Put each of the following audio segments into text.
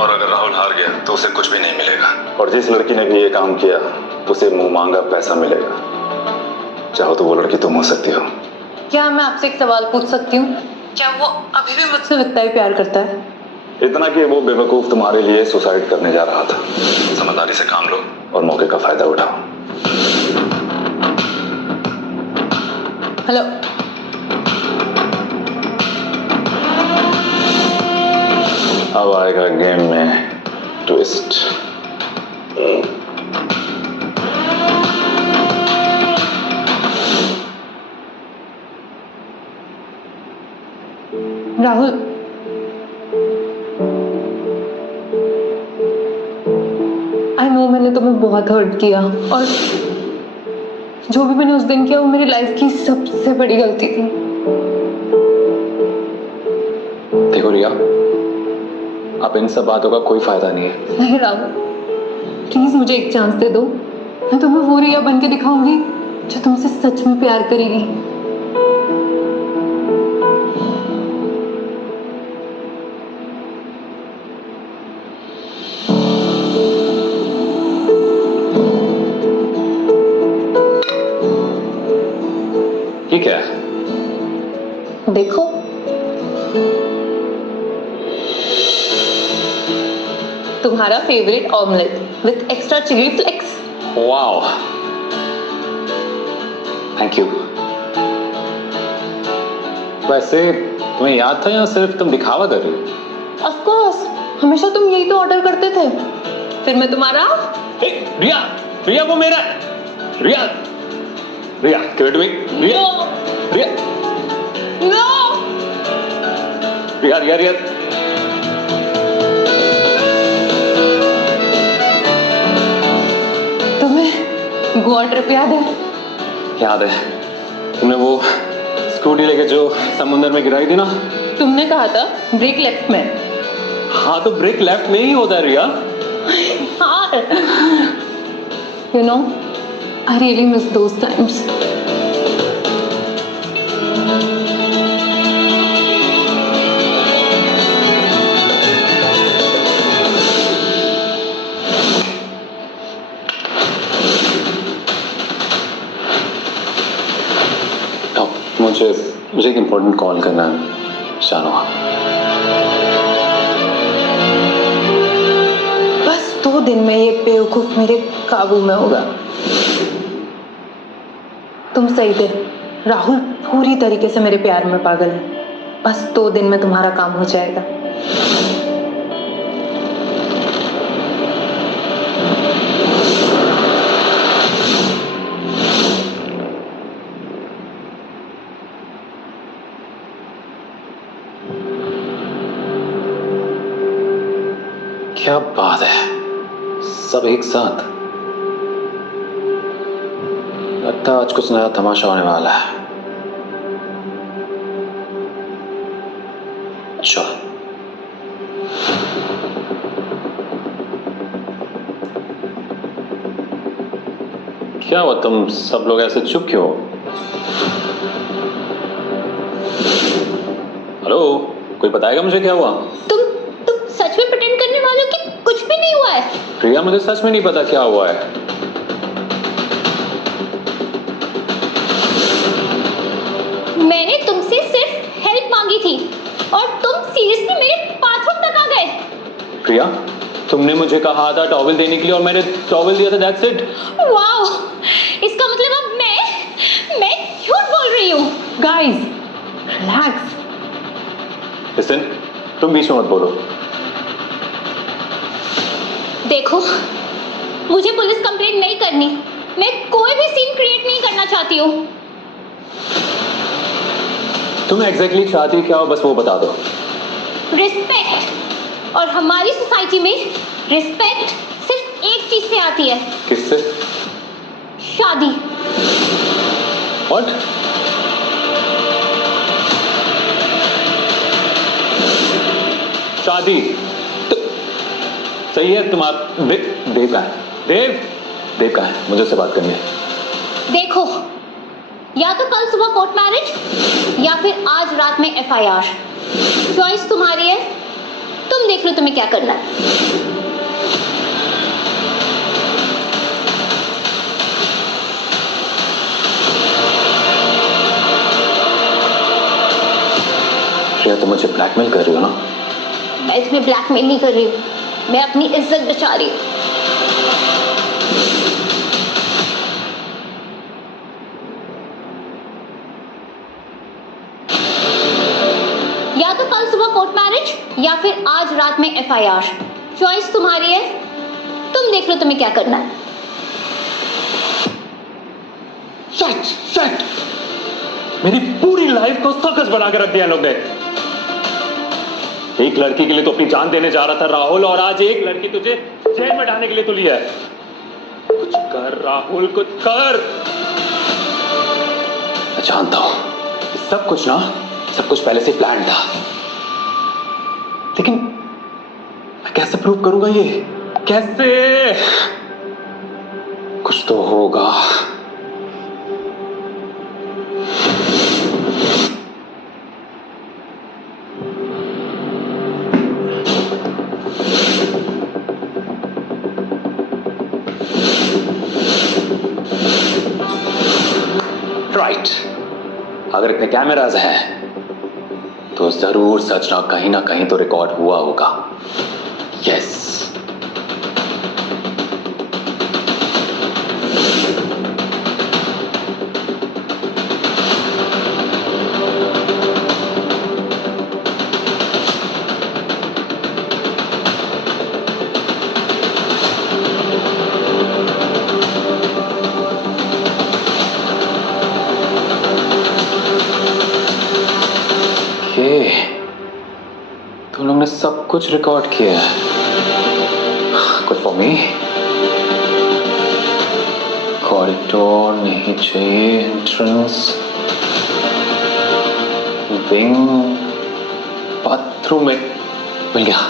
और अगर राहुल हार गया तो उसे कुछ भी नहीं मिलेगा। और जिस लड़की ने भी ये काम किया उसे मुंह मांगा पैसा मिलेगा। चाहो तो वो लड़की तुम हो सकती हो। क्या मैं आपसे एक सवाल पूछ सकती हूँ? क्या वो अभी भी मुझसे इतना ही प्यार करता है? इतना कि वो बेवकूफ तुम्हारे लिए सुसाइड करने जा रहा था। समझदारी से काम लो और मौके का फायदा उठाओ। हेलो, अब आएगा गेम में ट्विस्ट। राहुल, आई नो मैंने तुम्हें बहुत हर्ट किया और जो भी मैंने उस दिन किया वो मेरी लाइफ की सबसे बड़ी गलती थी। देखो रिया, अब इन सब बातों का कोई फायदा नहीं है। नहीं राहुल, प्लीज मुझे एक चांस दे दो। मैं तुम्हें वो रिया बन के दिखाऊंगी जो तुमसे सच में प्यार करेगी। ये क्या है? देखो, तुम्हारा favourite omelette with extra chilli flakes. Wow, thank you. वैसे तुम्हें याद था या सिर्फ तुम दिखावा कर रही हो? ऑफ कोर्स, हमेशा तुम यही तो ऑर्डर करते थे। फिर मैं तुम्हारा रिया, रिया वो मेरा। Riya, Riya give it to me। Riya, Riya, no. Riya, Riya, Riya. तुम्हें गोवा ट्रिप याद है? याद है, तुमने वो स्कूटी लेके जो समुंदर में गिराई थी ना। तुमने कहा था ब्रेक लेफ्ट में। हाँ तो ब्रेक लेफ्ट में ही होता है रिया। हाँ, you know I really miss those times. मुझे एक इम्पोर्टेंट कॉल करना है शानो। बस 2 दिन में ये बेवकूफ मेरे काबू में होगा। तुम सही थे, राहुल पूरी तरीके से मेरे प्यार में पागल है। बस 2 दिन में तुम्हारा काम हो जाएगा। क्या बात है, सब एक साथ। लगता है आज कुछ नया तमाशा होने वाला है। अच्छा, क्या हुआ, तुम सब लोग ऐसे चुप क्यों हो? हेलो, कोई बताएगा मुझे क्या हुआ? तुम सच में प्रिटेंड करने वाले हो कि कुछ भी नहीं हुआ है? प्रिया, मुझे सच में नहीं पता क्या हुआ है। मैंने तुमसे सिर्फ हेल्प मांगी थी और तुम सीरियसली मेरे बाथरूम तक आ गए। प्रिया, तुमने मुझे कहा था टॉवल देने के लिए और मैंने टॉवल दिया था, दैट्स इट। वाओ, इसका मतलब अब मैं झूठ बोल रही हूँ। Guys, relax. लिसन, तुम बीच में मत बोलो। देखो, मुझे पुलिस कंप्लेंट नहीं करनी। मैं कोई भी सीन क्रिएट नहीं करना चाहती हूँ। तुम एग्जैक्टली चाहती क्या हो, बस वो बता दो। रिस्पेक्ट। और हमारी सोसाइटी में रिस्पेक्ट सिर्फ एक चीज से आती है। किससे? शादी। व्हाट? शादी? तो सही है। तुम आप देव का है? देव का है, मुझे उससे बात करनी है। देखो, या तो कल सुबह कोर्ट मैरिज या फिर आज रात में FIR। चॉइस तुम्हारी है। तुम तुम देख लो तुम्हें क्या करना है। प्रिया, तुम मुझे ब्लैकमेल कर रही हो ना? मैं तुम्हें ब्लैकमेल नहीं कर रही हूँ, मैं अपनी इज्जत बचा रही हूँ। या तो कल सुबह कोर्ट मैरिज या फिर आज रात में FIR। चॉइस तुम्हारी है, तुम देख लो तुम्हें क्या करना है। शट! मेरी पूरी लाइफ को सर्कस बना के रख दिया इन लोग ने। एक लड़की के लिए तो अपनी जान देने जा रहा था राहुल, और आज एक लड़की तुझे जेल में डालने के लिए तुली है। कुछ कर राहुल, कुछ कर। मैं जानता हूं सब कुछ पहले से प्लान था, लेकिन मैं कैसे प्रूव करूंगा ये? कैसे? कुछ तो होगा। राइट, अगर इतने कैमराज हैं तो जरूर सच ना कहीं तो रिकॉर्ड हुआ होगा। यस। तुम लोग ने सब कुछ रिकॉर्ड किया है। Good for me. कॉरिडोर नहीं चाहिए, एंट्रेंस, विंग, बाथरूम में मिल गया।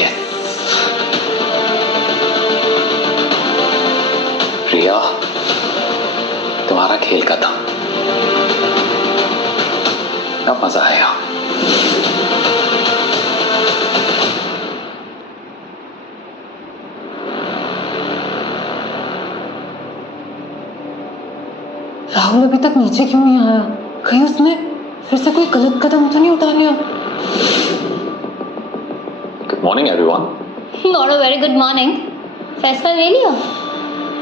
यस। प्रिया, तुम्हारा खेल का था, अब मजा आएगा। राहुल अभी तक नीचे क्यों नहीं आया? कहीं उसने फिर से कोई गलत कदम तो नहीं उठा लिया? Good morning everyone. Not a very good morning. फैसला ले लिया?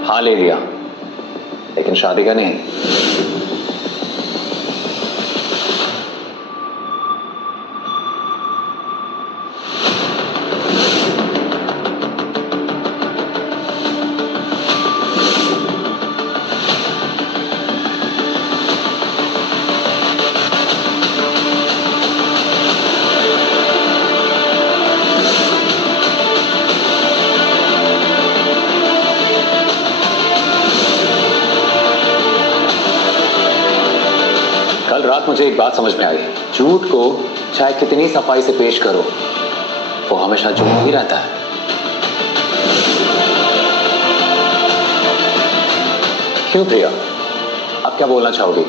हाँ, ले लिया, लेकिन शादी का नहीं। कल रात मुझे एक बात समझ में आई। झूठ को चाहे कितनी सफाई से पेश करो, वो हमेशा झूठ ही रहता है। क्यों प्रिया, अब क्या बोलना चाहोगी?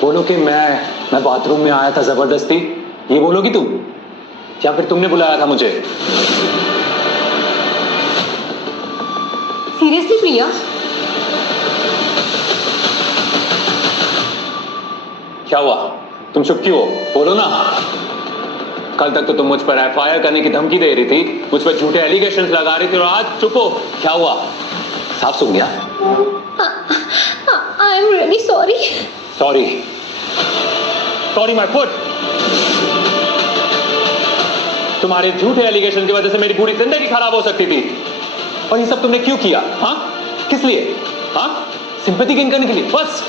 बोलो कि मैं बाथरूम में आया था जबरदस्ती, ये बोलोगी तुम? या फिर तुमने बुलाया था मुझे? सीरियसली प्रिया? क्या हुआ? तुम चुप क्यों हो? बोलो ना। कल तक तो तुम मुझ पर FIR करने की धमकी दे रही थी, मुझ पर झूठे एलिगेशंस लगा रही थी, और आज चुप हो। क्या हुआ? साफ सुन गया? I am really sorry. Sorry my foot. तुम्हारे झूठे एलिगेशन की वजह से मेरी पूरी जिंदगी खराब हो सकती थी, और ये सब तुमने क्यों किया? हाँ, किस लिए? हाँ, सिंपैथी गेन करने के लिए बस?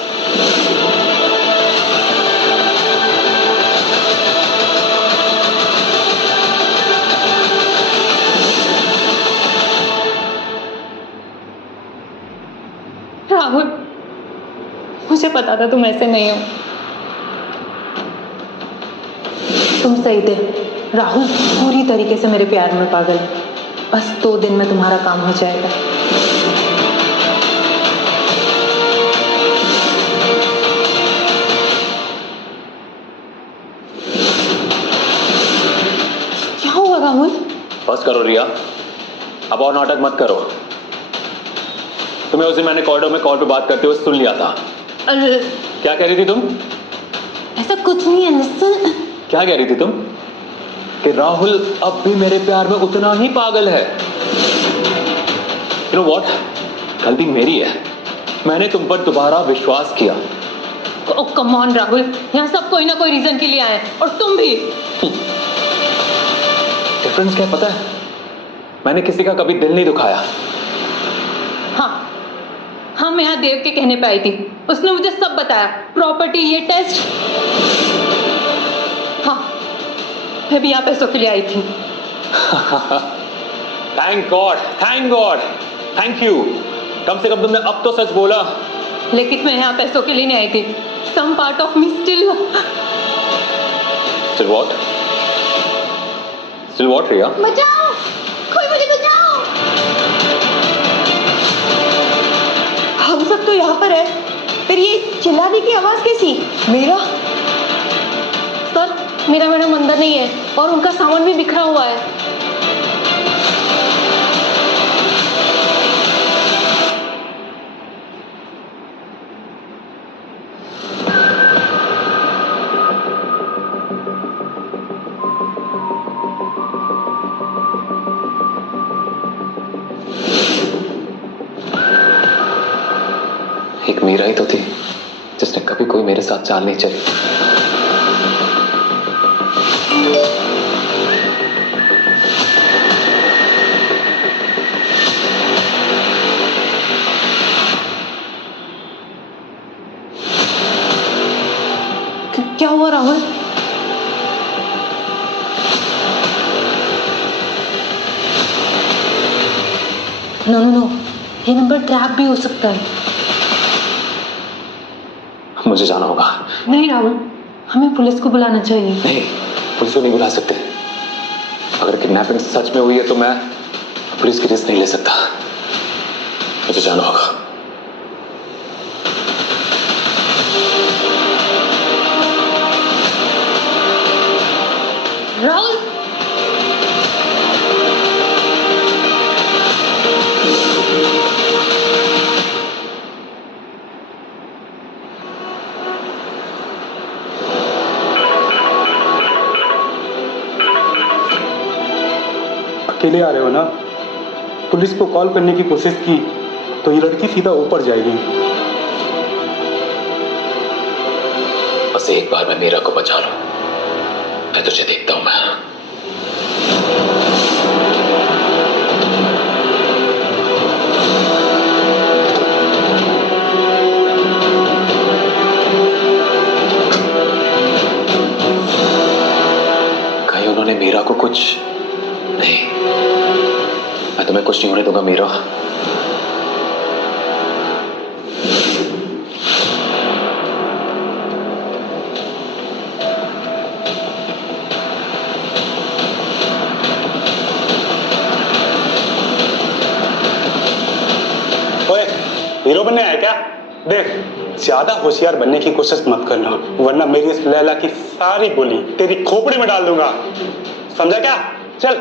राहुल, मुझे पता था तुम ऐसे नहीं हो। तुम सही थे। राहुल पूरी तरीके से मेरे प्यार में पागल है। बस 2 दिन में तुम्हारा काम हो जाएगा। बस करो रिया, अब और नाटक मत करो। तुम्हें उस दिन मैंने कॉरिडोर में कॉल पे बात करते हुए सुन लिया था। अरे क्या कह रही थी तुम? ऐसा कुछ नहीं है, लिसन। क्या कह रही थी तुम? कि राहुल अब भी मेरे प्यार में उतना ही पागल है। You know what? गलती मेरी है, मैंने तुम पर दोबारा विश्वास किया। ओ कम ऑन राहुल, यहाँ सब कोई ना कोई रीजन के लिए आए और तुम भी। डिफरेंस क्या है पता है? मैंने किसी का कभी दिल नहीं दुखाया। हाँ, मैं यहाँ देव के कहने पे आई थी, उसने मुझे सब बताया, प्रॉपर्टी, ये टेस्ट। हाँ, मैं भी यहाँ पैसों के लिए आई थी। Thank God, thank God, thank you. कम से कम तुमने अब तो सच बोला। लेकिन मैं यहाँ पैसों के लिए नहीं आई थी। Some part of me still what? Still what Riya? बचाओ, कोई मुझे बचाओ। हम सब तो यहाँ पर है, फिर ये चिल्लाने की आवाज कैसी? मेरा सर, मेरा मैडम अंदर नहीं है और उनका सामान भी बिखरा हुआ है। एक मीरा ही तो थी जिसने कभी कोई मेरे साथ चाल नहीं चली। क्या हुआ राहुल? नो नो नो, ये नंबर ट्रैप भी हो सकता है। मुझे जाना होगा। नहीं राहुल, हमें पुलिस को बुलाना चाहिए। नहीं, पुलिस को नहीं बुला सकते। अगर किडनैपिंग सच में हुई है तो मैं पुलिस की रिस्क नहीं ले सकता। मुझे जाना होगा। राहुल, अकेले आ रहे हो ना? पुलिस को कॉल करने की कोशिश की तो ये लड़की सीधा ऊपर जाएगी। बस एक बार मैं मीरा को बचा लूं, मैं तुझे देखता हूं। मैं कहीं उन्होंने मीरा को कुछ नहीं, मैं तुम्हें कुछ नहीं होने दूंगा मीरा। ओए, हीरो बनने आया क्या? देख, ज्यादा होशियार बनने की कोशिश मत करना, वरना मेरी इस लैला की सारी गोली तेरी खोपड़ी में डाल दूंगा। समझा क्या? चल।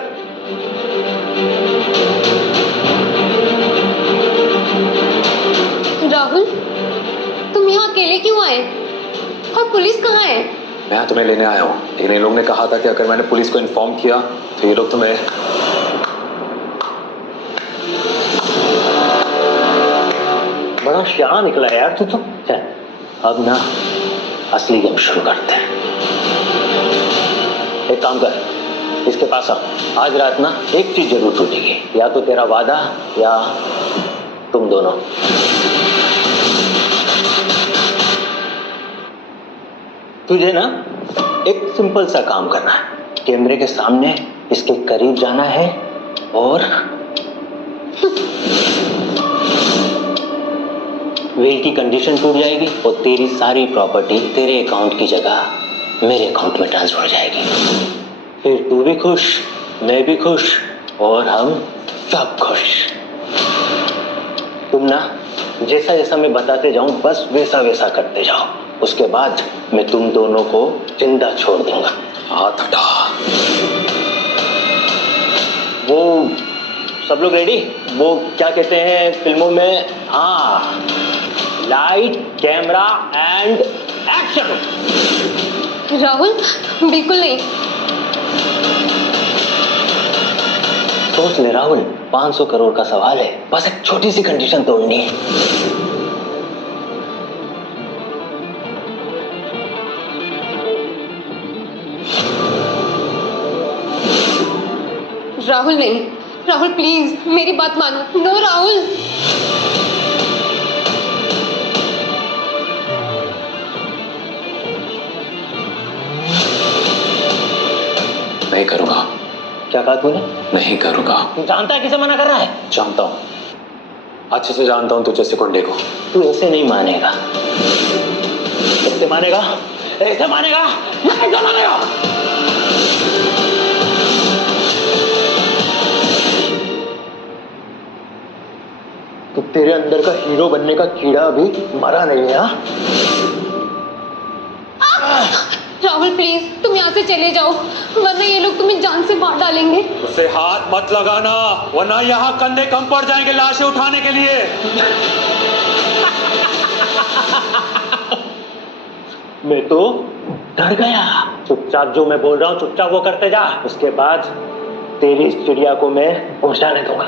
राहुल, तुम यहाँ अकेले क्यों आए? और पुलिस कहाँ है? मैं यहाँ तुम्हें लेने आया हूँ, लेकिन इन लोगों ने कहा था कि अगर मैंने पुलिस को इन्फॉर्म किया तो ये लोग तुम्हें। बड़ा शाह निकला यार तू तो। चल अब ना असली गेम शुरू करते हैं। एक काम कर, इसके पास आ। आज रात ना एक चीज जरूर टूटेगी, या तो तेरा वादा या तुम दोनों। तुझे ना एक सिंपल सा काम करना है। कैमरे के सामने इसके करीब जाना है और विल की कंडीशन टूट जाएगी और तेरी सारी प्रॉपर्टी तेरे अकाउंट की जगह मेरे अकाउंट में ट्रांसफर हो जाएगी। फिर तू भी खुश, मैं भी खुश और हम सब खुश। तुम ना जैसा जैसा मैं बताते जाऊं बस वैसा वैसा करते जाओ। उसके बाद मैं तुम दोनों को जिंदा छोड़ दूंगा। हाथ हटा। वो सब लोग रेडी? वो क्या कहते हैं फिल्मों में, हाँ, light camera and action. Rahul बिल्कुल नहीं। सोच ले राहुल, 500 करोड़ का सवाल है, बस एक छोटी सी कंडीशन तोड़नी है। राहुल नहीं, राहुल प्लीज मेरी बात मानो। नो राहुल। नहीं करूंगा। क्या कहा तूने? नहीं करूंगा। तू जानता है किसे मना कर रहा है? जानता हूं, अच्छे से जानता हूं तुझे सिकुंडे को। तू ऐसे नहीं मानेगा। ऐसे मानेगा? ऐसे मानेगा? नहीं तो मानेगा। तो तेरे अंदर का हीरो बनने का कीड़ा अभी मरा नहीं है? राहुल प्लीज तुम यहाँ से चले जाओ, वरना ये लोग तुम्हें जान से मार डालेंगे। उसे हाथ मत लगाना, वरना यहाँ कंधे कम पड़ जाएंगे लाशें उठाने के लिए। मैं तो डर गया। चुपचाप जो मैं बोल रहा हूँ चुपचाप वो करते जा, उसके बाद तेरी इस चिड़िया को मैं उड़ जाने दूंगा,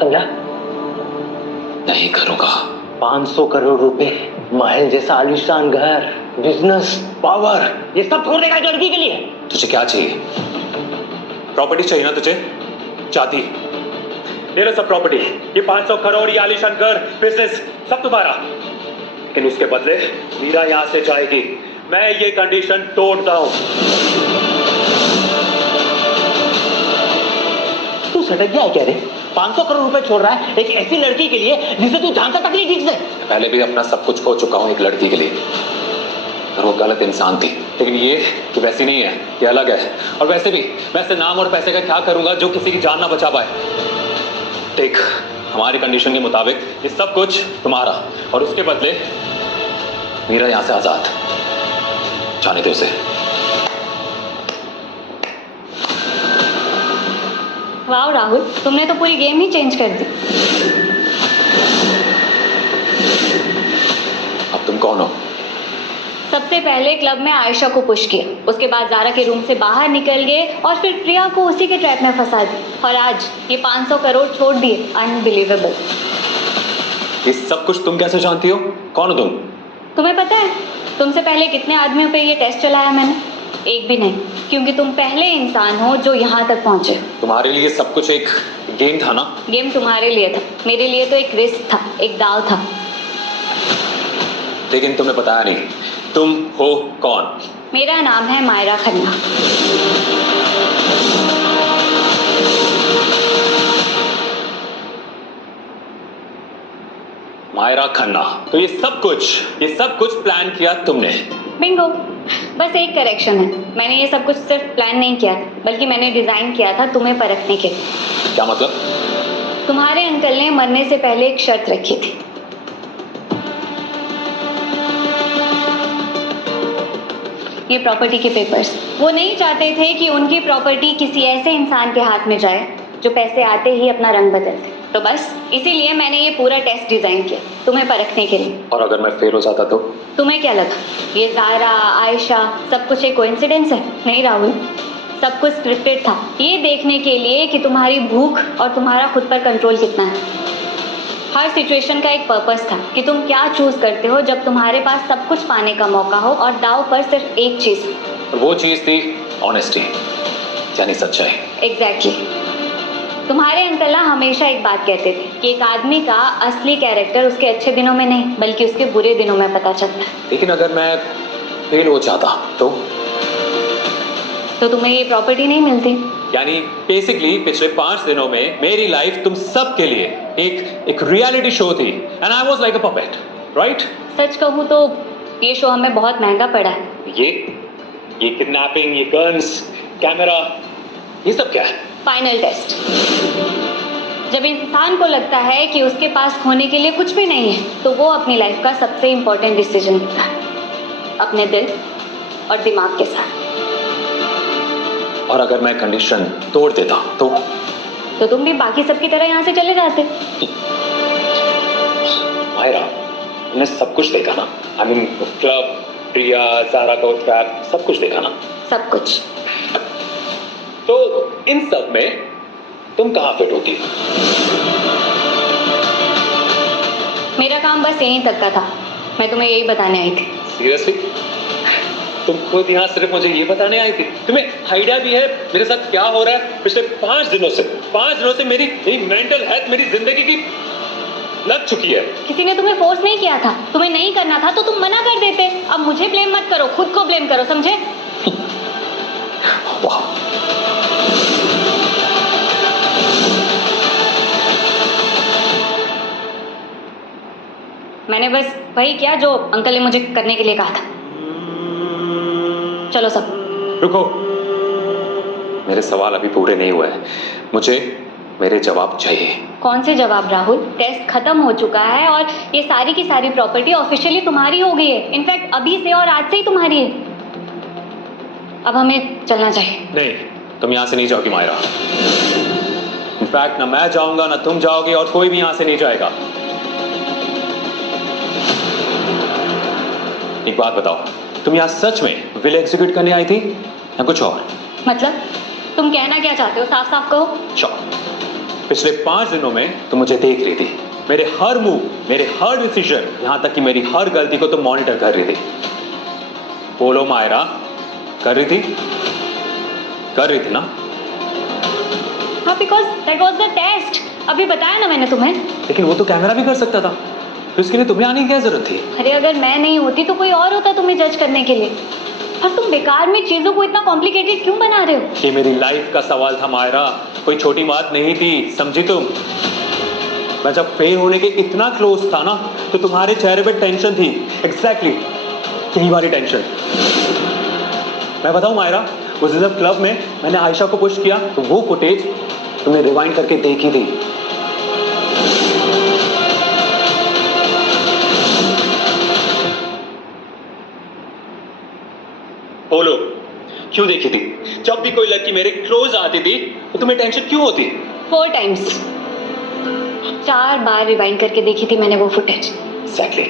समझा? नहीं करूंगा। 500 करोड़ रुपए, महल जैसा आलीशान घर, बिजनेस, पावर, ये सब छोड़ देगा एक लड़की के लिए? तुझे क्या चाहिए? प्रॉपर्टी चाहिए ना तुझे? चाहती मेरा सब प्रॉपर्टी, ये 500 करोड़, ये आलीशान घर, बिजनेस, सब तुम्हारा। लेकिन उसके बदले मीरा यहां से जाएगी। मैं ये कंडीशन तोड़ता हूं। तू सटक गया है क्या रे? 500 करोड़ रुपए छोड़ रहा है एक ऐसी लड़की के लिए जिसे तू जानता तक नहीं ठीक से। पहले भी अपना सब कुछ खो चुका हूं एक लड़की के लिए, और वो गलत इंसान थी। लेकिन ये कि वैसी नहीं है, ये अलग है। और वैसे भी मैं ऐसे नाम और पैसे का क्या करूंगा जो किसी की जान ना बचा पाए। देख, हमारी कंडीशन के मुताबिक ये सब कुछ तुम्हारा, और उसके बदले मीरा यहां से आजाद। जाने दे उसे। वाह राहुल, तुमने तो पूरी गेम ही चेंज कर दी। अब तुम कौन हो? सबसे पहले क्लब में आयशा को पुश किया, उसके बाद जारा के रूम से बाहर निकल गए और फिर प्रिया को उसी के ट्रैप में फंसा दिया, और आज ये 500 करोड़ छोड़ दिए। अनबिलीवेबल। ये सब कुछ तुम कैसे जानती हो? कौन हो तुम? तुम्हें पता है तुमसे पहले कितने आदमियों पे ये टेस्ट चलाया मैंने? एक भी नहीं, क्योंकि तुम पहले इंसान हो जो यहाँ तक पहुंचे। तुम्हारे लिए सब कुछ एक गेम था ना? गेम तुम्हारे लिए था, मेरे लिए तो एक रिस्क था, एक दाव था। लेकिन तुमने बताया नहीं, तुम हो कौन? मेरा नाम है मायरा खन्ना। मायरा खन्ना। तो ये सब कुछ प्लान किया तुमने? बिंगो। बस एक करेक्शन है, मैंने ये सब कुछ सिर्फ प्लान नहीं किया, बल्कि मैंने डिजाइन किया था तुम्हें परखने के लिए। क्या मतलब? तुम्हारे अंकल ने मरने से पहले एक शर्त रखी थी। ये प्रॉपर्टी के पेपर्स, वो नहीं चाहते थे कि उनकी प्रॉपर्टी किसी ऐसे इंसान के हाथ में जाए जो पैसे आते ही अपना रंग बदलते। तो बस इसीलिए मैंने ये पूरा टेस्ट डिजाइन किया तुम्हें परखने के लिए। और अगर मैं फेल हो जाता तो? तुम्हें क्या लगा ये जारा, आयशा सब कुछ एक कोइंसिडेंस है? नहीं राहुल, सब कुछ स्क्रिप्टेड था, ये देखने के लिए कि तुम्हारी भूख और तुम्हारा खुद पर कंट्रोल कितना है। हर सिचुएशन का एक पर्पस था कि तुम क्या चूज करते हो जब तुम्हारे पास सब कुछ पाने का मौका हो और दाव पर सिर्फ एक चीज। वो चीज थी ऑनेस्टी, यानी सच्चाई। एग्जैक्टली। तुम्हारे अंकल ना हमेशा एक बात कहते थे कि एक आदमी का असली कैरेक्टर उसके अच्छे दिनों में नहीं बल्कि उसके बुरे दिनों में पता चलता है। लेकिन अगर मैं फेल हो जाता तो तुम्हें ये प्रॉपर्टी नहीं मिलती। यानी बेसिकली पिछले 5 दिनों में मेरी लाइफ तुम सब के लिए एक रियलिटी शो थी, and I was like a puppet, right? सच कहूँ तो ये शो हमें बहुत महंगा पड़ा है। ये किडनैपिंग, ये गन्स, कैमरा, ये सब क्या है? Final test. जब इंसान को लगता है कि उसके पास खोने के लिए कुछ भी नहीं है तो वो अपनी लाइफ का सबसे इंपॉर्टेंट डिसीजन लेता है, अपने दिल और दिमाग के साथ। और अगर मैं कंडीशन तोड़ देता तो? तो तुम भी बाकी सबकी तरह यहाँ से चले जाते। मायरा, तुमने सब कुछ देखा ना? आई मीन क्लब, प्रिया, ज़ारा का ट्रैप, सब कुछ देखा ना? सब कुछ। तो इन सब में तुम कहाँ फिट होती? मेरा काम बस यहीं तक का था, मैं तुम्हें यही बताने आई थी। सीरियसली? तुम खुद यहाँ सिर्फ मुझे ये बताने आई थी? तुम्हें आइडिया भी है मेरे साथ क्या हो रहा है? पिछले 5 दिनों से मेरी मेंटल हेल्थ, मेरी जिंदगी की लग चुकी है। किसी ने तुम्हें फोर्स नहीं किया था, तुम्हें नहीं करना था तो तुम मना कर देते। अब मुझे ब्लेम मत करो, खुद को ब्लेम करो, समझे? वाह, मैंने बस वही किया जो अंकल ने मुझे करने के लिए कहा था। चलो सब। रुको, मेरे सवाल अभी पूरे नहीं हुए हैं। मुझे मेरे जवाब चाहिए। कौन से जवाब राहुल? टेस्ट खत्म हो चुका है और ये सारी की सारी प्रॉपर्टी ऑफिशियली तुम्हारी हो गई है। इनफैक्ट अभी से और आज से ही तुम्हारी है। अब हमें चलना चाहिए। नहीं, तुम यहाँ से नहीं जाओगी मायरा। इनफैक्ट ना मैं जाऊंगा, ना तुम जाओगी, और कोई भी यहाँ से नहीं जाएगा। एक बात बताओ, तुम यहाँ सच में विल एग्जीक्यूट करने आई थी या कुछ और? मतलब तुम कहना क्या चाहते हो? साफ साफ कहो। पिछले 5 दिनों में तुम मुझे देख रही थी, मेरे हर मूव, मेरे हर डिसीजन, यहां तक कि मेरी हर गलती को तुम मॉनिटर कर रही थी। बोलो मायरा, कर रही थी ना? हाँ, because that was the test. अभी बताया ना मैंने तुम्हें। लेकिन वो तो कैमरा भी कर सकता था, फिर उसके लिए तुम्हें आने की क्या जरूरत थी? अरे अगर मैं नहीं होती तो कोई और होता तुम्हें जज करने के लिए। और तुम बेकार में चीजों को इतना कॉम्प्लिकेटेड क्यों बना रहे हो? ये मेरी लाइफ का सवाल था मायरा, कोई छोटी बात नहीं थी, समझी तुम? मैं जब फेल होने के इतना क्लोज था ना, तो तुम्हारे चेहरे पे टेंशन थी। एग्जैक्टली यही वाली टेंशन। मैं बताऊं मायरा, उस दिन जब क्लब में मैंने आयशा को पुश किया, तो वो फुटेज तुमने रिवाइंड करके देखी थी। बोलो, क्यों देखी थी? जब भी कोई लड़की मेरे क्लोज आती थी तो तुम्हें टेंशन क्यों होती? 4 टाइम्स, 4 बार रिवाइंड करके देखी थी मैंने वो फुटेज। Exactly.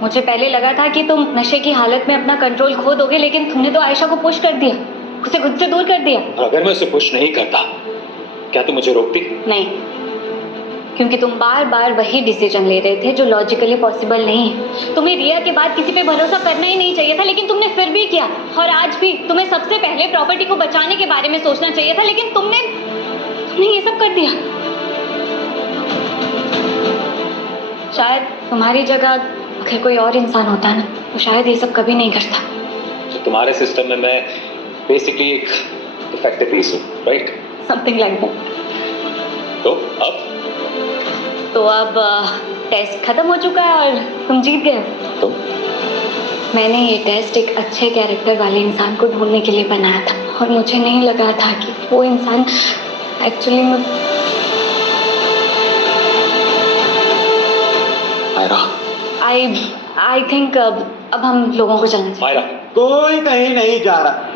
मुझे पहले लगा था कि तुम नशे की हालत में अपना कंट्रोल खो दोगे, लेकिन तुमने तो आयशा को पुश कर दिया, उसे खुद से दूर कर दिया। और अगर मैं उसे पुश नहीं करता, क्या तुम मुझे रोकती? नहीं, क्योंकि तुम बार बार वही डिसीजन ले रहे थे जो लॉजिकली पॉसिबल नहीं है। तुम्हें रिया के बाद किसी पे भरोसा करना ही नहीं चाहिए था, लेकिन तुमने फिर भी किया। और आज भी तुम्हें सबसे पहले प्रॉपर्टी को बचाने के बारे में सोचना चाहिए था, लेकिन तुमने ये सब कर दिया। शायद तुम्हारी जगह अगर कोई और इंसान होता ना, तो शायद ये सब कभी नहीं करता। तो तुम्हारे सिस्टम में मैं बेसिकली एक डिफेक्टिव पीस हूँ, राइट? Something like that. तो अब टेस्ट खत्म हो चुका है और तुम जीत गए हो। तुम? मैंने ये टेस्ट एक अच्छे कैरेक्टर वाले इंसान को ढूंढने के लिए बनाया था, और मुझे नहीं लगा था कि वो इंसान एक्चुअली में। मायरा, आई थिंक अब हम लोगों को चलना चाहिए। मायरा, कोई कहीं नहीं जा रहा।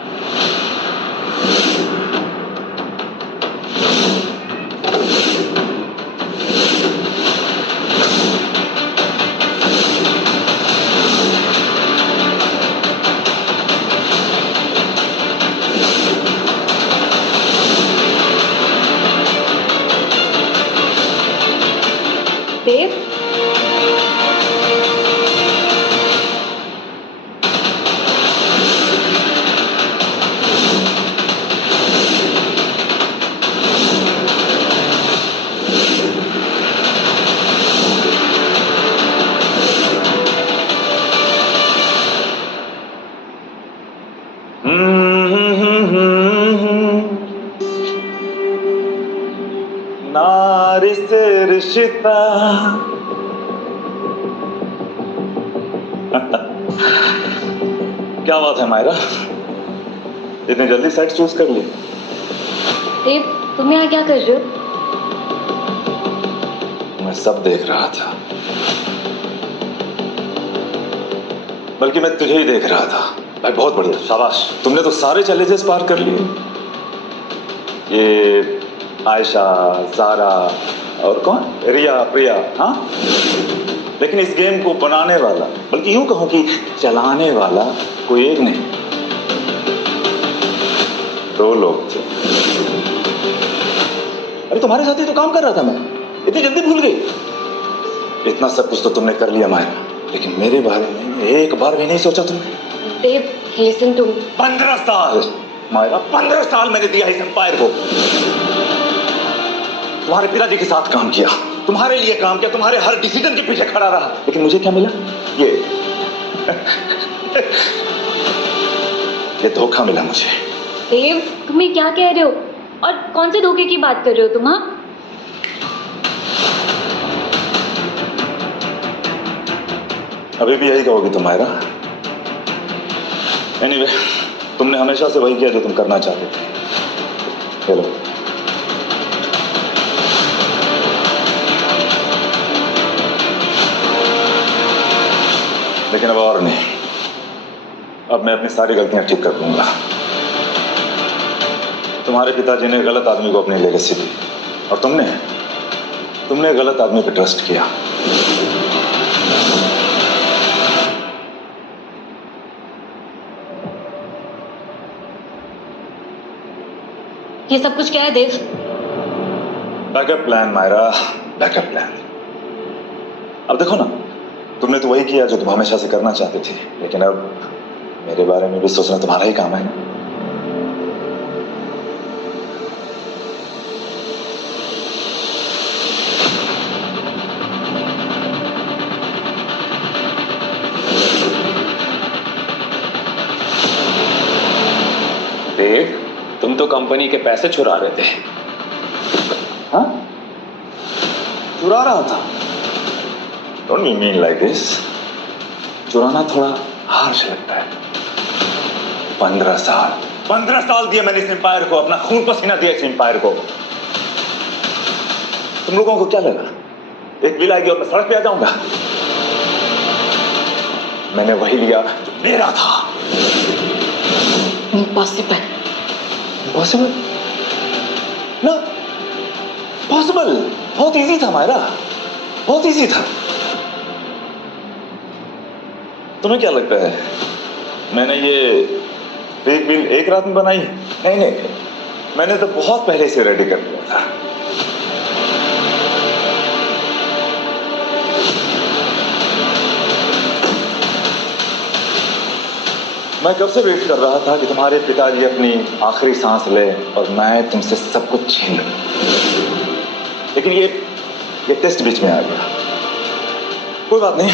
देव, नारी से रिश्ता क्या बात है मायरा, इतनी जल्दी सेट चूज कर ली? देव, तुम यहाँ क्या कर रहे हो? मैं सब देख रहा था, बल्कि मैं तुझे ही देख रहा था। भाई बहुत बढ़िया, शाबाश, तुमने तो सारे चैलेंजेस पार कर लिए। ये आयशा, जारा और कौन, रिया, प्रिया, हाँ। लेकिन इस गेम को बनाने वाला, बल्कि यूं कहूं कि चलाने वाला कोई एक नहीं, दो लोग थे। अरे तुम्हारे साथ ही तो काम कर रहा था मैं, इतनी जल्दी भूल गई? इतना सब कुछ तो तुमने कर लिया मायरा, लेकिन मेरे बारे में एक बार भी नहीं सोचा तुमने। देव, लिसन टू 15 साल मायरा, 15 साल मैंने दिया इस एम्पायर को। तुम्हारे पिताजी के साथ काम किया, तुम्हारे लिए काम किया, तुम्हारे हर डिसीजन के पीछे खड़ा रहा, लेकिन मुझे क्या मिला? ये धोखा मिला मुझे। देव, तुम ये क्या कह रहे हो? और कौन से धोखे की बात कर रहे हो तुम? हाँ, अभी भी यही कहोगी तुम मायरा? एनीवे, तुमने हमेशा से वही किया जो तुम करना चाहते थे। चलो, लेकिन अब और नहीं, अब मैं अपनी सारी गलतियां ठीक कर दूंगा। तुम्हारे पिताजी ने गलत आदमी को अपनी लेगेसी दी, और तुमने गलत आदमी पे ट्रस्ट किया। ये सब कुछ क्या है Dev? Backup plan Myra, backup plan. अब देखो ना, तुमने तो वही किया जो तुम हमेशा से करना चाहते थे, लेकिन अब मेरे बारे में भी सोचना तुम्हारा ही काम है ना। देव, तुम तो कंपनी के पैसे चुरा रहे थे। हाँ? चुरा रहा था? Don't you mean like this? चुराना थोड़ा हार्श लगता है। 15 साल दिए मैंने इस एम्पायर को, अपना खून पसीना दिया इस एम्पायर को। तुम लोगों को क्या लगा एक बिल आएगी और मैं सड़क पे आ जाऊंगा? मैंने वही लिया जो मेरा था। इम्पॉसिबल। पॉसिबल ना, पॉसिबल बहुत इजी था मायरा, बहुत इजी था। तुम्हें क्या लगता है मैंने ये फेक बिल एक रात में बनाई? नहीं, मैंने तो बहुत पहले से रेडी कर लिया था। मैं कब से वेट कर रहा था कि तुम्हारे पिताजी अपनी आखिरी सांस ले और मैं तुमसे सब कुछ छीन लूं, लेकिन ये टेस्ट बीच में आ गया। कोई बात नहीं,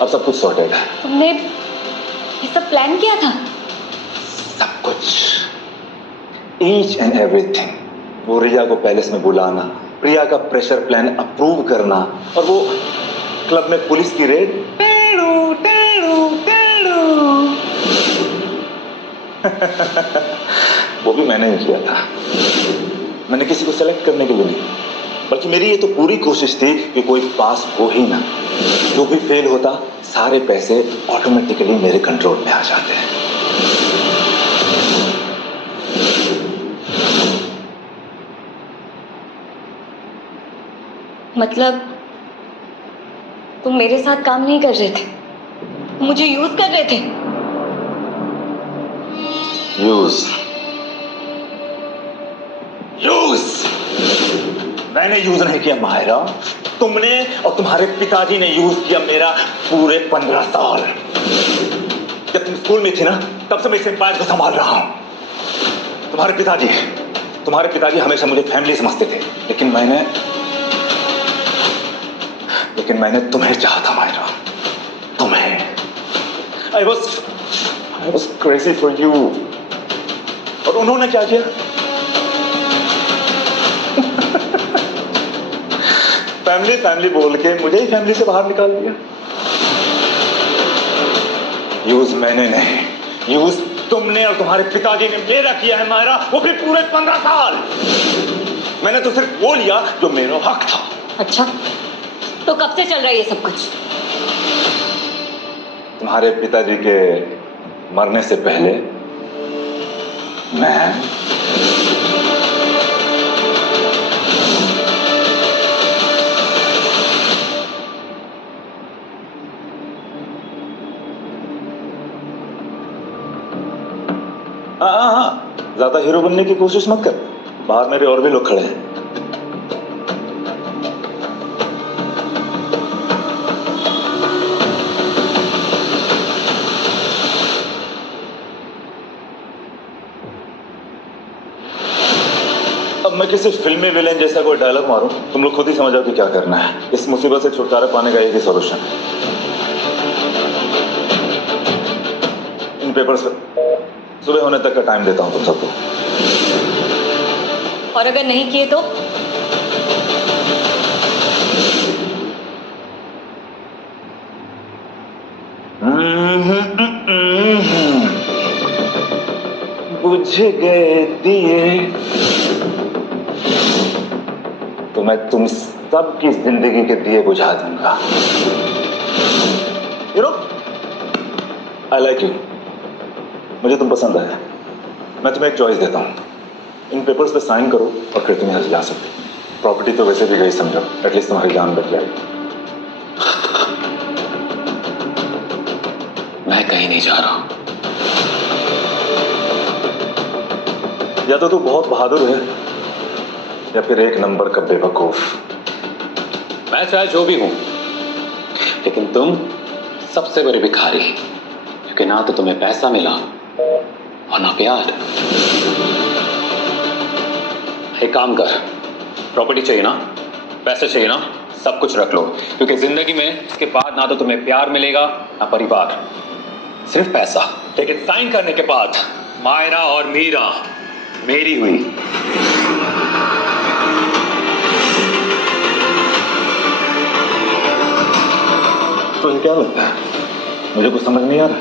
अब सब कुछ सॉर्टेड है। तुमने ये सब प्लान किया था? सब कुछ, ईच एंड एवरीथिंग। वो रिया को पैलेस में बुलाना, प्रिया का प्रेशर प्लान अप्रूव करना, और वो क्लब में पुलिस की रेड। टेड़ू टेड़ू टेड़ू वो भी मैंने ही किया था। मैंने किसी को सेलेक्ट करने के लिए नहीं, बल्कि मेरी ये तो पूरी कोशिश थी कि कोई पास हो ही ना। जो भी फेल होता, सारे पैसे ऑटोमेटिकली मेरे कंट्रोल में आ जाते हैं। मतलब तुम मेरे साथ काम नहीं कर रहे थे, मुझे यूज कर रहे थे। यूज मैंने यूज नहीं किया माहिरा, तुमने और तुम्हारे पिताजी ने यूज किया मेरा पूरे 15 साल। जब तुम स्कूल में थी ना, तब से मैं इस एम्पायर को संभाल रहा हूं। तुम्हारे पिताजी हमेशा मुझे फैमिली समझते थे, लेकिन मैंने तुम्हें चाहा था माहिरा, तुम्हें। I was crazy for you। और उन्होंने क्या किया? फैमिली बोल के मुझे ही फैमिली से बाहर निकाल दिया। यूज मैंने नहीं, यूज तुमने और तुम्हारे पिताजी ने मेरा किया है मायरा, वो भी पूरे 15 साल। मैंने तो सिर्फ वो लिया जो मेरा हक था। अच्छा, तो कब से चल रहा है ये सब कुछ? तुम्हारे पिताजी के मरने से पहले मैं हाँ, ज्यादा हीरो बनने की कोशिश मत कर, बाहर मेरे और भी लोग खड़े हैं। अब मैं किसी फिल्मी विलेन जैसा कोई डायलॉग मारूं, तुम लोग खुद ही समझ जाओ कि क्या करना है। इस मुसीबत से छुटकारा पाने का एक ही सॉल्यूशन है। इन पेपर्स पे सुबह होने तक का टाइम देता हूं तुम सबको। और अगर नहीं किए तो? बुझ गए दिए तो मैं तुम सबकी जिंदगी के दिए बुझा दूंगा। हीरो, आई लाइक यू, मुझे तुम पसंद आया। मैं तुम्हें एक चॉइस देता हूं, इन पेपर्स पे साइन करो और फिर तुम यहाँ से जा सकते हो। प्रॉपर्टी तो वैसे भी गई समझो, एटलीस्ट तुम्हारी जान बच जाएगी। मैं कहीं नहीं जा रहा। या तो तू बहुत बहादुर है या फिर एक नंबर का बेवकूफ। मैं चाहे जो भी हूं, लेकिन तुम सबसे बड़ी भिखारी, क्योंकि ना तो तुम्हें पैसा मिला और ना प्यार। एक काम कर, प्रॉपर्टी चाहिए ना, पैसे चाहिए ना, सब कुछ रख लो, क्योंकि जिंदगी में इसके बाद ना तो तुम्हें प्यार मिलेगा ना परिवार, सिर्फ पैसा। लेकिन साइन करने के बाद मायरा और मीरा मेरी हुई। तो ये क्या लगता है, मुझे कुछ समझ नहीं आ रहा।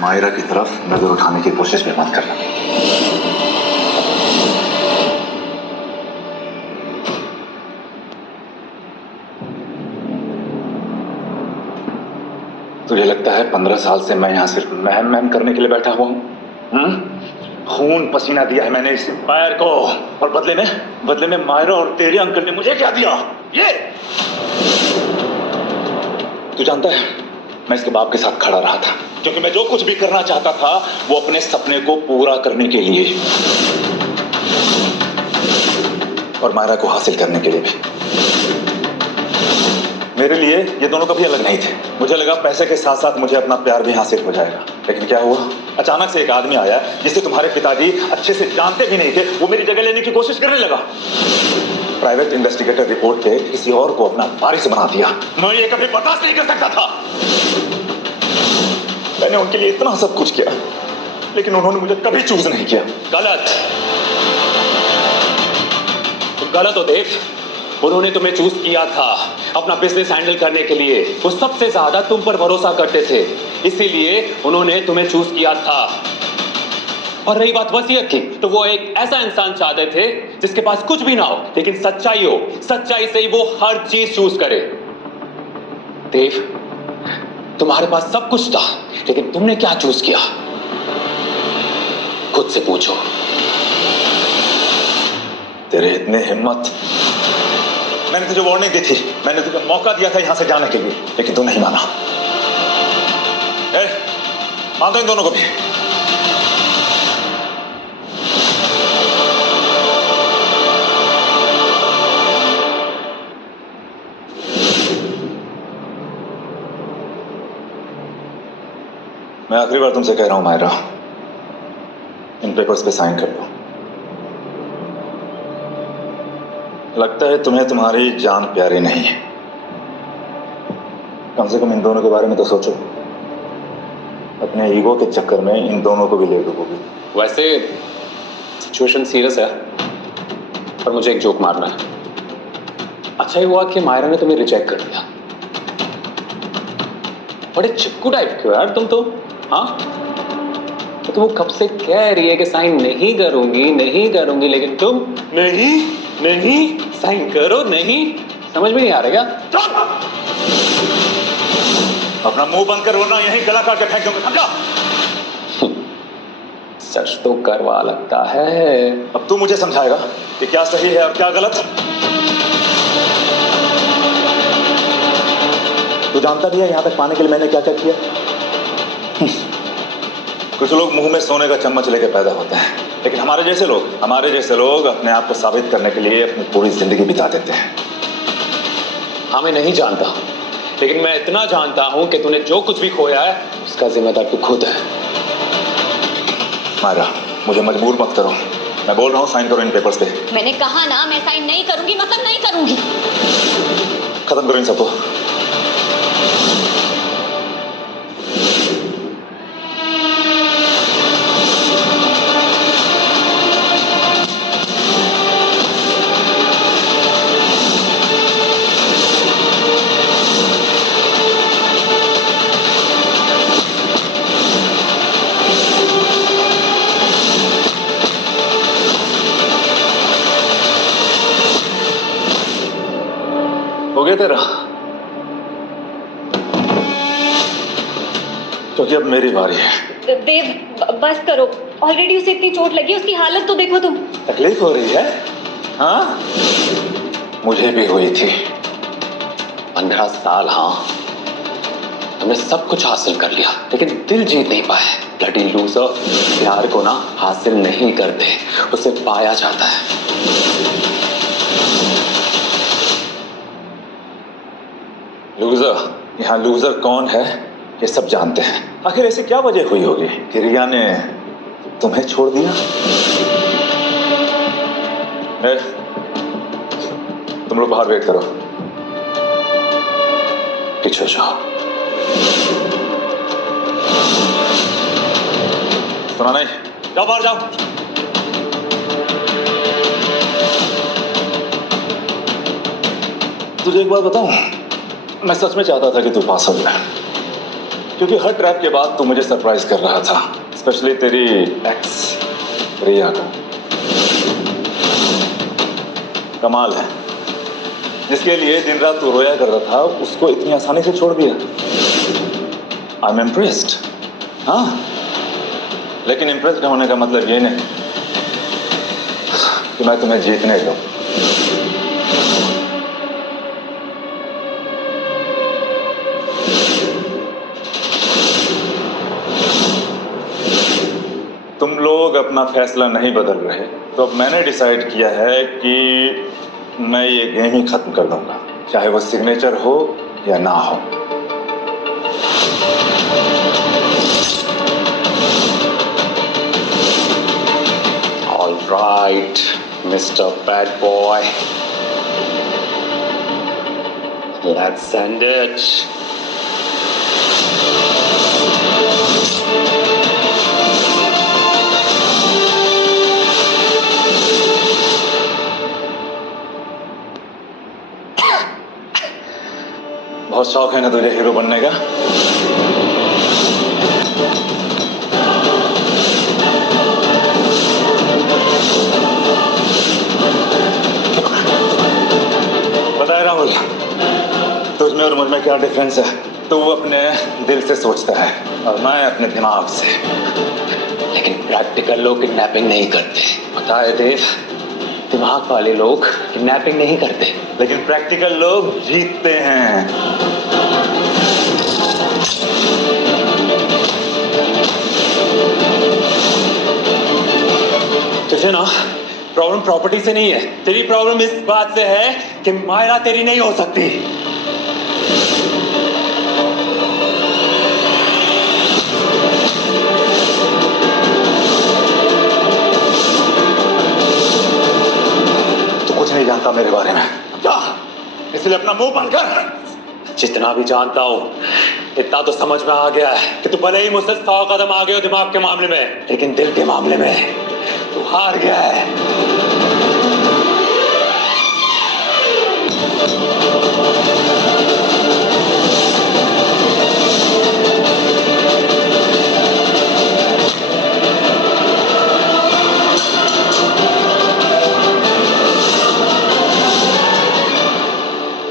मायरा की तरफ नजर उठाने की कोशिश भी मत करना। तुझे लगता है 15 साल से मैं यहां सिर्फ महम महम करने के लिए बैठा हुआ हूं? खून पसीना दिया है मैंने इस एम्पायर को, और बदले में मायरा और तेरे अंकल ने मुझे क्या दिया? ये तू जानता है, मैं इसके बाप के साथ खड़ा रहा था, क्योंकि मैं जो कुछ भी करना चाहता था वो अपने सपने को पूरा करने के लिए और मायरा को हासिल करने के लिए भी। मेरे लिए ये दोनों कभी अलग नहीं थे। मुझे लगा पैसे के साथ साथ मुझे अपना प्यार भी हासिल हो जाएगा, लेकिन क्या हुआ? अचानक से एक आदमी आया जिसे तुम्हारे पिताजी अच्छे से जानते भी नहीं थे, वो मेरी जगह लेने की कोशिश करने लगा। प्राइवेट इन्वेस्टिगेटर रिपोर्ट पे किसी और को अपना वारिस बना दिया। मैं ये कभी बर्दाश्त नहीं कर सकता था। मैंने उनके लिए इतना सब कुछ किया, लेकिन उन्होंने मुझे कभी चूज नहीं किया। गलत, तुम गलत हो देव। उन्होंने तुम्हें चूज किया था अपना बिजनेस हैंडल करने के लिए। वो सबसे ज्यादा तुम पर भरोसा करते थे, इसीलिए उन्होंने तुम्हें चूज किया था। और रही बात वसीयत की, तो वो एक ऐसा इंसान चाहते थे जिसके पास कुछ भी ना हो, लेकिन सच्चाई हो, सच्चाई से ही वो हर चीज चूज करे। देव, तुम्हारे पास सब कुछ था, लेकिन तुमने क्या चूज किया? खुद से पूछो। तेरे इतने हिम्मत, मैंने तुझे वार्निंग दी थी, मैंने तुझे मौका दिया था यहां से जाने के लिए, लेकिन तू नहीं माना। मान दो इन दोनों को भी। मैं आखिरी बार तुमसे कह रहा हूं मायरा, इन पेपर्स पे साइन कर लो। लगता है तुम्हें तुम्हारी जान प्यारी नहीं है। कम से कम इन दोनों के बारे में तो सोचो। अपने ईगो के चक्कर में इन दोनों को भी ले डूबोगे। वैसे सिचुएशन सीरियस है, पर मुझे एक जोक मारना है। अच्छा ही हुआ कि मायरा ने तुम्हें रिजेक्ट कर दिया। बड़े चिपकू टाइप क्यों यार तुम तो, हाँ? तो वो कब से कह रही है कि साइन नहीं करूंगी, लेकिन तुम नहीं साइन करो, नहीं। समझ में नहीं आ रहा क्या? अपना मुंह बंद कर, वरना यहीं गला काट के फेंक दूंगा, समझा? सच तो करवा लगता है। अब तू मुझे समझाएगा कि क्या सही है और क्या गलत। तू जानता भी है यहां तक पाने के लिए मैंने क्या क्या किया। कुछ लोग मुंह में सोने का चम्मच लेके पैदा होते हैं, लेकिन हमारे जैसे लोग अपने आप को साबित करने के लिए अपनी पूरी जिंदगी बिता देते हैं। हाँ, मैं नहीं जानता, लेकिन मैं इतना जानता हूं कि तूने जो कुछ भी खोया है उसका जिम्मेदार तू खुद है। मायरा, मुझे मजबूर मत करो, मैं बोल रहा हूँ साइन करो इन पेपर्स पे। मैंने कहा ना, मैं साइन नहीं करूंगी, मतलब नहीं करूंगी। खत्म करो इन सबको। हो गया तेरा? क्योंकि अब मेरी बारी है। देव बस करो, ऑलरेडी उसे इतनी चोट लगी, उसकी हालत तो देखो तुम। तकलीफ हो रही है? हाँ, मुझे भी हुई थी। 15 साल, हाँ, तुमने सब कुछ हासिल कर लिया, लेकिन दिल जीत नहीं पाए। Bloody loser. प्यार को ना हासिल नहीं करते, उसे पाया जाता है। लूजर, यहाँ लूजर कौन है ये सब जानते हैं। आखिर ऐसी क्या वजह हुई होगी कि रिया ने तुम्हें छोड़ दिया? तुम लोग बाहर वेट करो, पीछे जाओ। सुना नहीं? जाओ बाहर जाओ। तुझे एक बात बताऊं, मैं सच में चाहता था कि तू पास हो जाए, क्योंकि हर ट्रैप के बाद तू मुझे सरप्राइज कर रहा था, स्पेशली तेरी एक्स रिया को। कमाल है, जिसके लिए दिन रात तू रोया कर रहा था उसको इतनी आसानी से छोड़ दिया। I am impressed. हाँ, लेकिन इम्प्रेस्ड होने का मतलब ये नहीं कि मैं तुम्हें जीतने दूं। तुम लोग अपना फैसला नहीं बदल रहे, तो अब मैंने डिसाइड किया है कि मैं ये गेम ही खत्म कर दूंगा, चाहे वो सिग्नेचर हो या ना हो। All right, Mr. Bad Boy. Let's end it. बहुत शौक है ना तुझे हीरो बनने का? बताए राहुल, तुझ में और मुझ में क्या डिफरेंस है? तू अपने दिल से सोचता है और मैं अपने दिमाग से। लेकिन प्रैक्टिकल लोग किडनैपिंग नहीं करते, पता है देव? दिमाग वाले लोग किडनैपिंग नहीं करते, लेकिन प्रैक्टिकल लोग जीतते हैं। तुझे ना प्रॉब्लम प्रॉपर्टी से नहीं है, तेरी प्रॉब्लम इस बात से है कि मायरा तेरी नहीं हो सकती। तू कुछ नहीं जानता मेरे बारे में, क्या? इसलिए अपना मुंह बंद कर। जितना भी जानता हूं, इतना तो समझ में आ गया है कि तू भले ही मुझसे 100 कदम आगे हो दिमाग के मामले में, लेकिन दिल के मामले में तू हार गया है।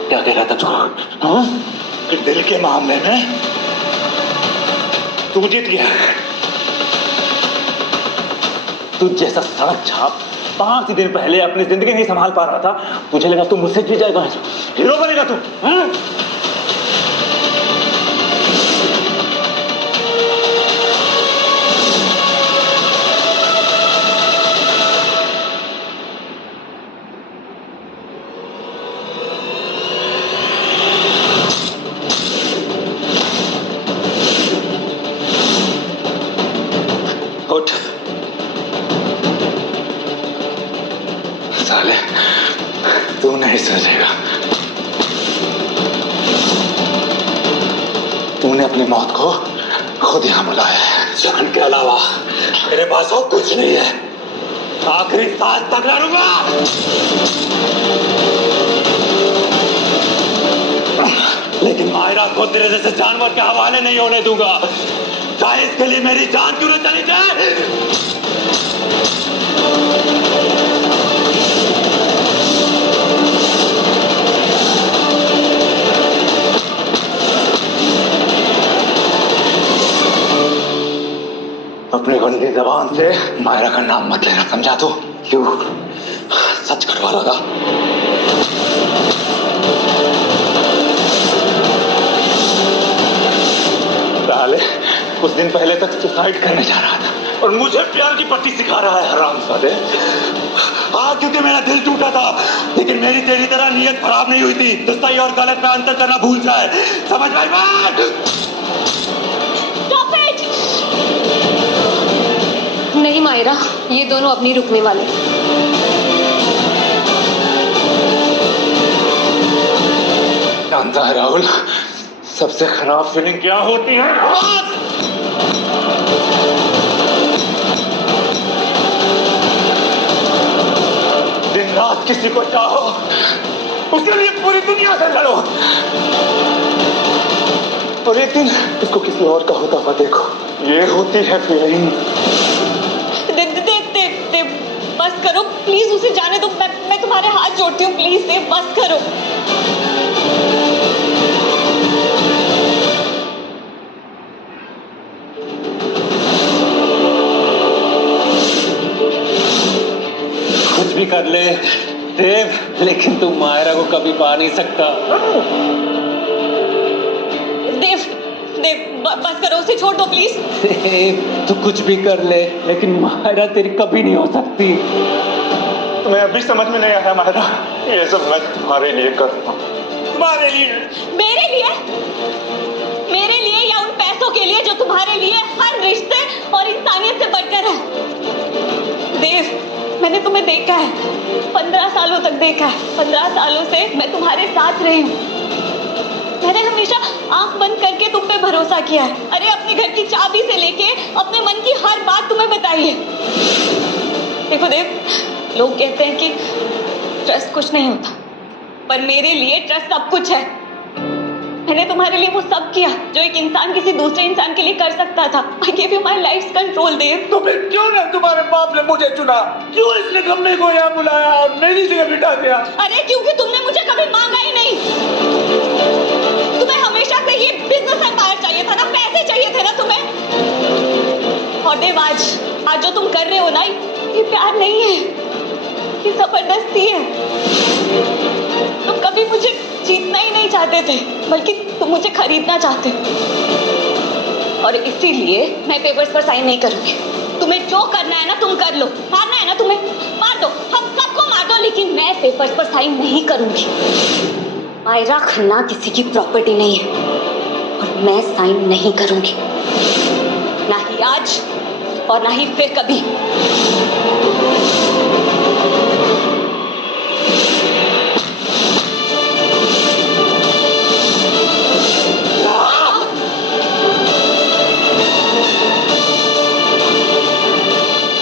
क्या कह रहा था तू? हाँ? कि दिल के मामले में तू जीत गया। तू जैसा सड़क छाप 5 दिन पहले अपनी जिंदगी नहीं संभाल पा रहा था, तुझे लगा तू मुझसे जीत जाएगा, हीरो बनेगा तू। हाँ? उठ। साले, तू नहीं समझेगा। तूने अपनी मौत को खुद यहां बुलाया है। जान के अलावा मेरे पास और कुछ नहीं है। आखिरी सांस तक लड़ूंगा। लेकिन मायरा को तेरे जैसे जानवर के हवाले नहीं होने दूंगा, चाहे इसके लिए मेरी जान क्यों न चली जाए। अपनी गंदी जबान से मायरा का नाम मत लेना, समझा तू? क्यों? सच करवा लगा। साले, कुछ दिन पहले तक सुसाइड करने जा रहा था और मुझे प्यार की पट्टी सिखा रहा है, हरामजादे। हाँ, क्योंकि मेरा दिल टूटा था, लेकिन मेरी तेरी तरह नीयत खराब नहीं हुई थी तो सही और गलत में अंतर करना भूल जाए। समझ भाई बात? नहीं मायरा, ये दोनों अब नहीं रुकने वाले। जानता है राहुल, सबसे खराब फीलिंग क्या होती है? दिन रात किसी को चाहो, उसके लिए पूरी दुनिया से लड़ो, और एक दिन उसको किसी और का होता हुआ देखो। ये होती है फीलिंग। बस करो प्लीज, उसे जाने दो। मैं तुम्हारे हाथ जोड़ती हूँ, प्लीज देव बस करो। कुछ भी कर ले देव, लेकिन तू मायरा को कभी पा नहीं सकता। बस करो, उसे छोड़ दो प्लीज। तू कुछ भी कर ले, लेकिन मायरा तेरी कभी नहीं हो सकती। तुम्हें अभी समझ में नहीं आया मायरा, ये सब मैं तुम्हारे लिए कर रहा हूँ। तुम्हारे लिए? मेरे लिए? मेरे लिए या उन पैसों के लिए जो तुम्हारे लिए हर रिश्ते और इंसानियत से बढ़कर है? देव, मैंने तुम्हें देखा है, 15 सालों तक देखा है। 15 सालों से मैं तुम्हारे साथ रही हूँ। मैंने हमेशा आंख बंद करके तुम पे भरोसा किया है। अरे अपने घर की चाबी से लेके अपने मन की हर बात तुम्हें बताई है। देखो देव, लोग कहते हैं कि ट्रस्ट कुछ नहीं होता, पर मेरे लिए ट्रस्ट सब कुछ है। मैंने तुम्हारे लिए वो सब किया जो एक इंसान किसी दूसरे इंसान के लिए कर सकता था। I gave you my life's control, देव। तो फिर क्यों ना तुम्हारे बाप ने मुझे चुना? क्यों इसने कम्मे को यहाँ बुलाया और मेरी जगह बिठा दिया? अरे क्योंकि तुमने मुझे कभी मांगा ही नहीं। तुम्हें हमेशा से ये बिजनेस एम्पायर चाहिए था ना, पैसे चाहिए थे ना तुम्हें। और देव, आज जो तुम कर रहे हो ना, ये प्यार नहीं है, ये जबरदस्ती है। तुम कभी मुझे जीतना ही नहीं चाहते थे, बल्कि तुम मुझे खरीदना चाहते हो। और इसीलिए मैं पेपर्स पर साइन नहीं करूंगी। तुम्हें जो करना है ना तुम कर लो, मारना है ना तुम्हें मार दो, हम सबको मार दो, लेकिन मैं पेपर्स पर साइन नहीं करूंगी। मायरा खन्ना किसी की प्रॉपर्टी नहीं है और मैं साइन नहीं करूंगी, ना ही आज और ना ही फिर कभी।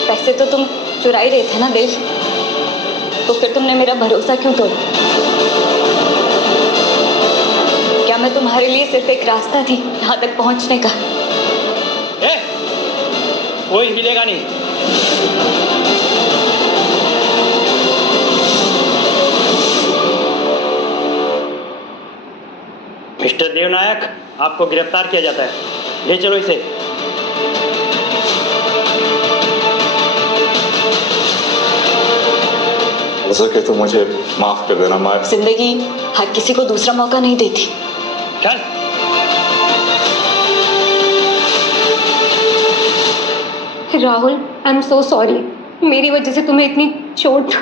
पैसे तो तुम चुरा ही रहे थे ना देव, तो फिर तुमने मेरा भरोसा क्यों तोड़ा? क्या मैं तुम्हारे लिए सिर्फ एक रास्ता थी यहाँ तक पहुंचने का? कोई हिलेगा नहीं। मिस्टर देवनायक, आपको गिरफ्तार किया जाता है। ले चलो इसे। हो सके तो मुझे माफ कर देना माया। जिंदगी हर किसी को दूसरा मौका नहीं देती। चल। Rahul, I am so sorry, मेरी वजह से तुम्हें इतनी चोट,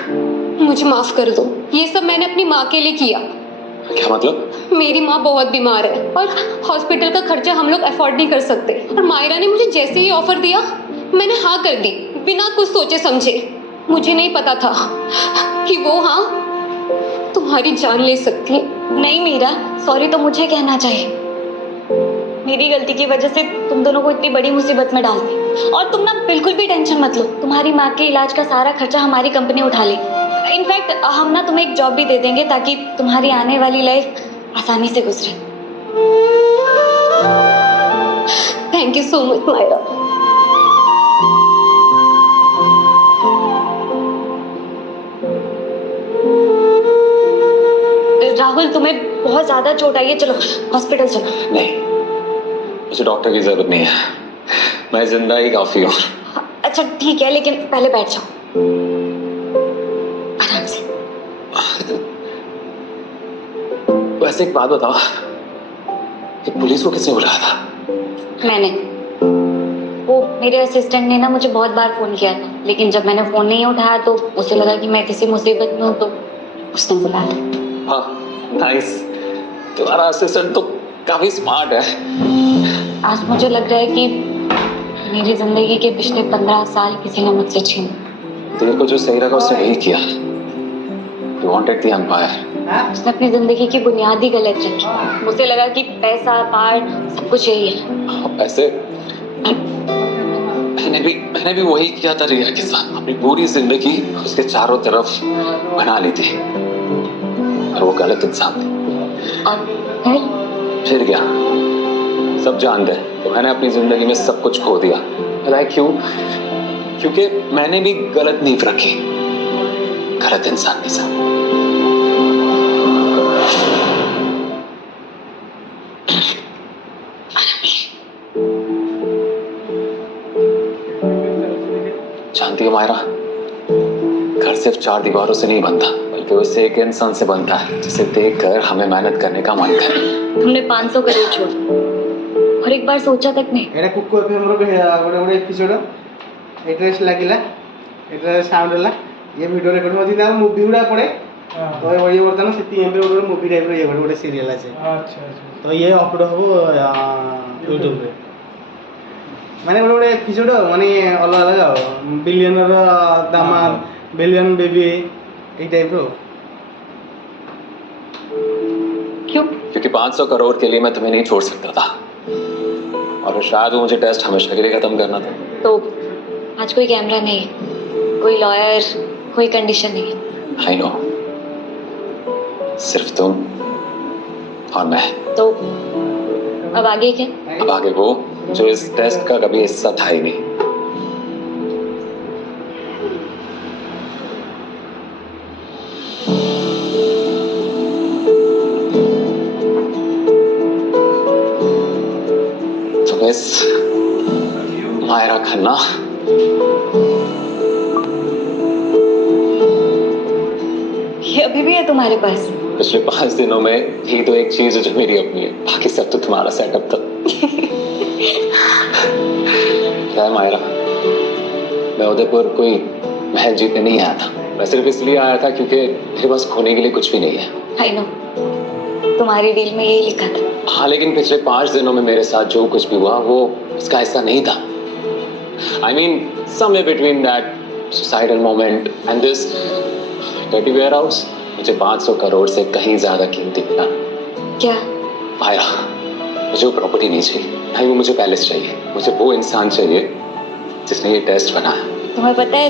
मुझे माफ कर दो। ये सब मैंने अपनी माँ के लिए किया। क्या मतलब? मेरी माँ बहुत बीमार है और हॉस्पिटल का खर्चा हम लोग अफोर्ड नहीं कर सकते, और मायरा ने मुझे जैसे ही ऑफर दिया मैंने हाँ कर दी बिना कुछ सोचे समझे। मुझे नहीं पता था कि वो हाँ तुम्हारी जान ले सकती है। नहीं मीरा, सॉरी तो मुझे कहना चाहिए। मेरी गलती की वजह से तुम दोनों को इतनी बड़ी मुसीबत में डाल दी। और तुम ना बिल्कुल भी टेंशन मत लो, तुम्हारी माँ के इलाज का सारा खर्चा हमारी कंपनी उठा ले। इनफैक्ट हम ना तुम्हें एक जॉब भी दे देंगे ताकि तुम्हारी आने वाली लाइफ आसानी से गुजरे। Thank you so much Myra. Rahul, तुम्हें बहुत ज्यादा चोट आई है, चलो हॉस्पिटल चलो। नहीं, मुझे डॉक्टर की जरूरत नहीं है, मैं जिंदा ही काफी हूँ। अच्छा ठीक है, लेकिन पहले बैठ जाओ आराम से। वैसे एक बात बताओ, कि पुलिस को किसने बुलाया था? मैंने, वो मेरे असिस्टेंट ने ना मुझे बहुत बार फोन किया था, लेकिन जब मैंने फोन नहीं उठाया तो उसे लगा कि मैं किसी मुसीबत में हूँ, तो उसने बुलाया। हाँ, नाइस। तुम्हारा असिस्टेंट तो काफी स्मार्ट है। आज मुझे लग रहा है कि मेरी जिंदगी के पिछले 15 साल किसी ने मुझसे छीने। तेरे को जो सही लगा उसने वही किया। You wanted the empire. उसने अपनी जिंदगी की बुनियाद ही गलत रखी। मुझे लगा कि पैसा पार सब कुछ यही है। ऐसे मैंने भी वही किया था रिया के साथ। अपनी पूरी जिंदगी उसके चारों तरफ बना ली थी, और वो गलत इंसान थी। और फिर क्या, सब जानते हैं। तो मैंने अपनी जिंदगी में सब कुछ खो दिया। लाइक क्यों? क्योंकि मैंने भी गलत नींव रखी, गलत इंसान के साथ। जानती हो मायरा, घर सिर्फ 4 दीवारों से नहीं बनता, बल्कि उससे एक इंसान से बनता है जिसे देखकर हमें मेहनत करने का मन करे। तुमने 500 करोड़ छोड़ और एक बार सोचा तक नहीं। एटा कुको एफएम रो गोटे गोटे एपिसोड एड्रेस लागिला एटा साउंड हला ये वीडियो रेकॉर्ड होती ना मूवी गुडा पड़े तो ये वर्तमान सेति एमबे गोटे मूवी टाइप रो ये गोटे सीरियल আছে। अच्छा तो ये अपलोड हो YouTube रे माने गोटे एपिसोड माने अलग अलग बिलियनर दामाद बिलियन बेबी এই टाइप रो। क्यों? क्योंकि 500 करोड़ के लिए मैं तुम्हें नहीं छोड़ सकता था, और शायद वो मुझे टेस्ट हमेशा के लिए खत्म करना था। तो आज कोई कैमरा नहीं है, कोई लॉयर, कोई कंडीशन नहीं है। आई नो, सिर्फ तुम और मैं। तो अब आगे क्या? अब आगे वो जो इस टेस्ट का कभी हिस्सा था ही नहीं। तुम इस मायरा खन्ना ये अभी भी है तुम्हारे पास? पिछले 5 दिनों में यही तो एक चीज है जो मेरी अपनी है, बाकी सब तो तुम्हारा सेटअप था। क्या है मायरा, मैं उदयपुर कोई महल जीतने नहीं आया था। मैं सिर्फ इसलिए आया था क्योंकि मेरे पास खोने के लिए कुछ भी नहीं है। आई नो, तुम्हारी डील में यही लिखा था। हाँ, लेकिन पिछले 5 दिनों में मेरे साथ जो कुछ भी हुआ वो उसका हिस्सा नहीं था। I mean somewhere between that suicidal moment and this teddy warehouse मुझे 500 करोड़ से कहीं ज्यादा कीमती मिला। क्या? मायरा, मुझे वो प्रॉपर्टी नहीं चाहिए, नहीं वो मुझे पैलेस चाहिए। मुझे वो इंसान चाहिए जिसने ये टेस्ट बनाया। तुम्हें पता है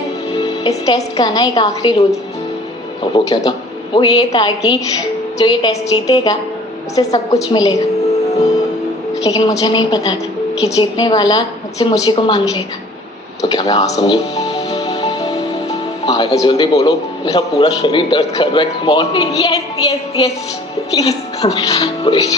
इस टेस्ट का ना एक आखिरी रूल, और वो क्या था? वो ये था कि जो ये टेस्ट जीतेगा उसे सब कुछ मिलेगा। लेकिन मुझे नहीं पता था कि जीतने वाला मुझसे मुझे को मांग लेगा। तो क्या मैं हाँ समझू? आया जल्दी बोलो, मेरा पूरा शरीर दर्द कर रहा है। Come on. Yes yes yes please. Please.